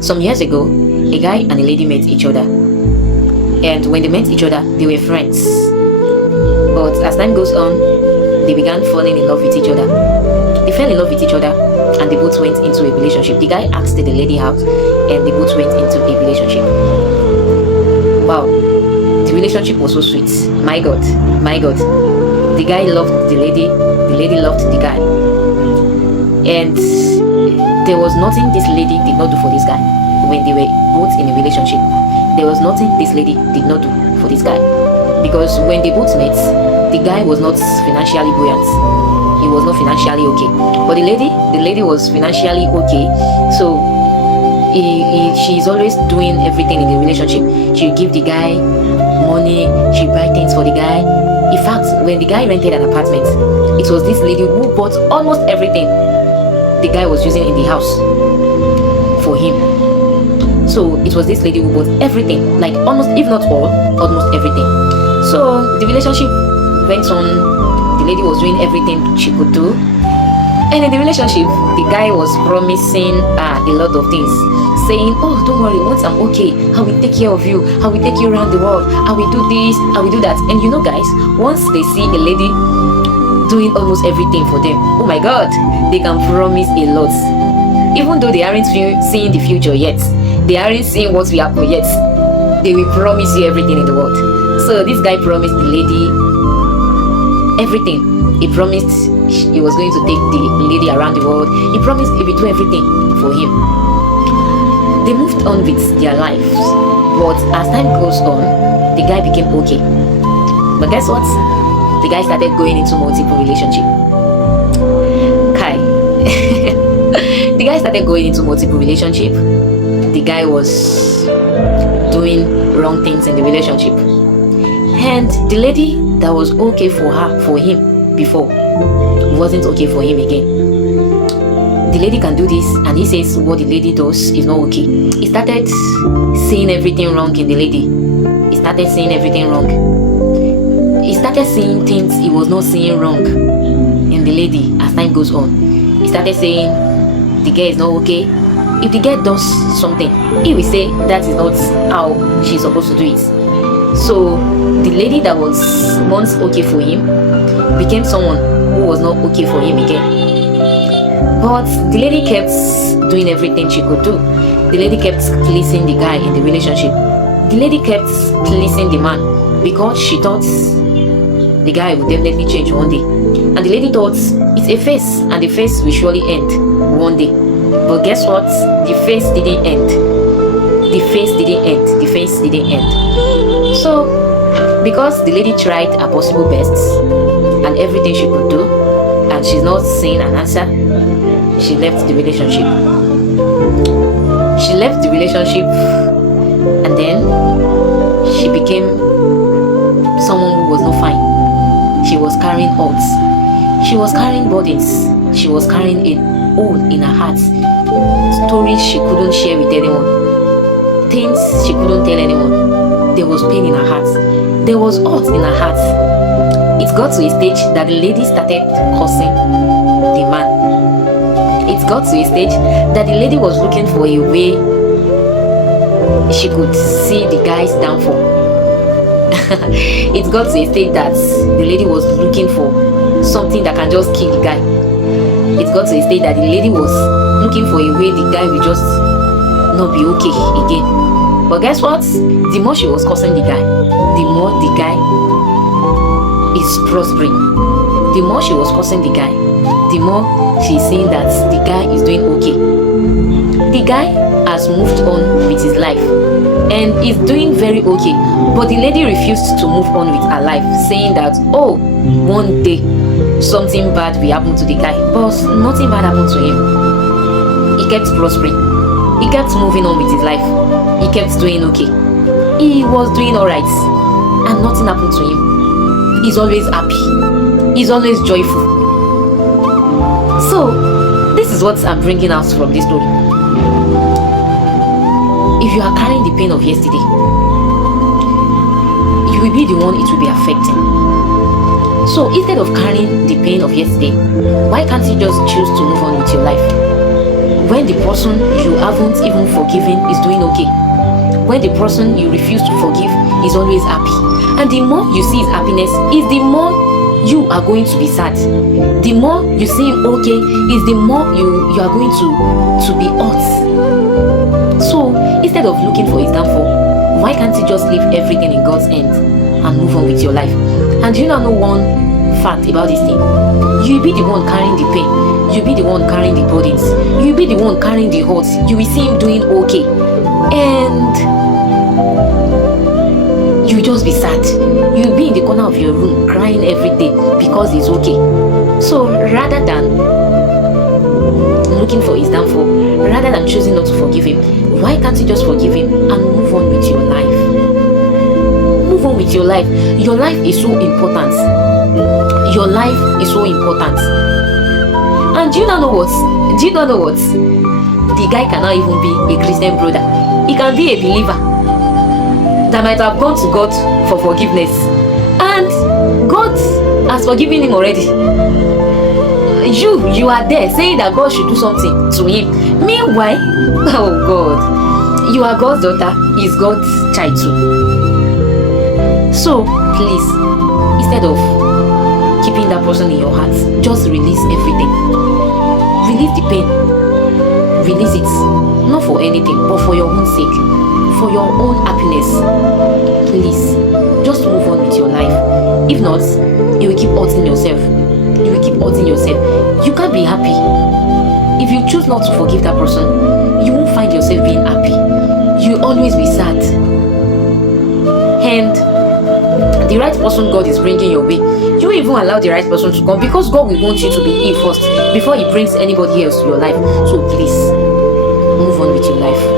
Some years ago, a guy and a lady met each other, and when they met each other, they were friends. But as time goes on, they began falling in love with each other. They fell in love with each other, and they both went into a relationship. The guy asked the lady out, and they both went into a relationship. Wow, the relationship was so sweet. My God, my God. The guy loved the lady loved the guy. And there was nothing this lady did not do for this guy when they were both in a relationship. There was nothing this lady did not do for this guy. Because when they both met, the guy was not financially buoyant. He was not financially okay. But the lady was financially okay. So she's always doing everything in the relationship. She'll give the guy money, she'll buy things for the guy. In fact, when the guy rented an apartment, it was this lady who bought almost everything the guy was using in the house for him. So it was this lady who bought everything, like almost, if not all, almost everything. So the relationship went on. The lady was doing everything she could do. And in the relationship, the guy was promising her a lot of things, saying, oh, don't worry, once I'm okay, I will take care of you, I will take you around the world, I will do this, I will do that. And you know, guys, once they see a lady doing almost everything for them, oh my God, they can promise a lot. Even though they aren't seeing the future yet, they aren't seeing what will happen yet, they will promise you everything in the world. So this guy promised the lady everything. He promised he was going to take the lady around the world. He promised he would do everything for him. They moved on with their lives, but as time goes on, the guy became okay. But guess what? The guy started going into multiple relationship. The guy started going into multiple relationship. The guy was doing wrong things in the relationship, and the lady that was okay for him before wasn't okay for him again. The lady can do this, and he says what the lady does is not okay. He started seeing everything wrong in the lady. He started seeing everything wrong. He started seeing things he was not seeing wrong in the lady as time goes on. He started saying the girl is not okay. If the girl does something, he will say that is not how she's supposed to do it. So the lady that was once okay for him became someone who was not okay for him again. But the lady kept doing everything she could do. The lady kept pleasing the guy in the relationship. The lady kept pleasing the man because she thought the guy would definitely change one day. And the lady thought it's a phase, and the phase will surely end one day. But guess what? The phase didn't end. The phase didn't end. The phase didn't end. So, because the lady tried her possible best and everything she could do, and she's not seeing an answer, she left the relationship. She left the relationship, and then she became someone who was not fine. She was carrying odds. She was carrying burdens. She was carrying a hole in her heart. Stories she couldn't share with anyone. Things she couldn't tell anyone. There was pain in her heart. There was hurt in her heart. It got to a stage that the lady started cursing the man. It got to a stage that the lady was looking for a way she could see the guy's downfall. It got to a stage that the lady was looking for something that can just kill the guy. It got to a stage that the lady was looking for a way the guy will just not be okay again. But guess what? The more she was cursing the guy, the more the guy is prospering. The more she was cursing the guy, the more she's saying that the guy is doing okay. The guy has moved on with his life and is doing very okay. But the lady refused to move on with her life, saying that, oh, one day something bad will happen to the guy. But nothing bad happened to him. He kept prospering. He kept moving on with his life. He kept doing okay. He was doing alright, and nothing happened to him. He's always happy. He's always joyful. So, this is what I'm bringing out from this story. If you are carrying the pain of yesterday, you will be the one it will be affecting. So, instead of carrying the pain of yesterday, why can't you just choose to move on with your life? when the person you haven't even forgiven is doing okay, when the person you refuse to forgive is always happy, and the more you see his happiness is the more you are going to be sad. The more you see him okay is the more you are going to be hurt. So instead of looking for his downfall, why can't you just leave everything in God's hands and move on with your life? And do you not know one fact about this thing? You'll be the one carrying the pain, you'll be the one carrying the burdens, you'll be the one carrying the hurts. You will see him doing okay, and you just be sad. You'll be in the corner of your room crying every day because he's okay. So rather than looking for his downfall, rather than choosing not to forgive him, why can't you just forgive him and move on with your life? Move on with your life. Your life is so important. Your life is so important. And do you not know what? The guy cannot even be a Christian brother. He can be a believer that might have gone to God for forgiveness, and God has forgiven him already. You are there saying that God should do something to him. Meanwhile, oh God, you are God's daughter, he's God's child too. So please, instead of keeping that person in your heart, just release everything. Release the pain. Release it, not for anything, but for your own sake, for your own happiness. Please, just move on with your life. If not, you will keep hurting yourself. You will keep hurting yourself. You can't be happy. If you choose not to forgive that person, you won't find yourself being happy. You'll always be sad. And the right person God is bringing your way, you even allow the right person to come, because God will want you to be healed first before he brings anybody else to your life. So please, move on with your life.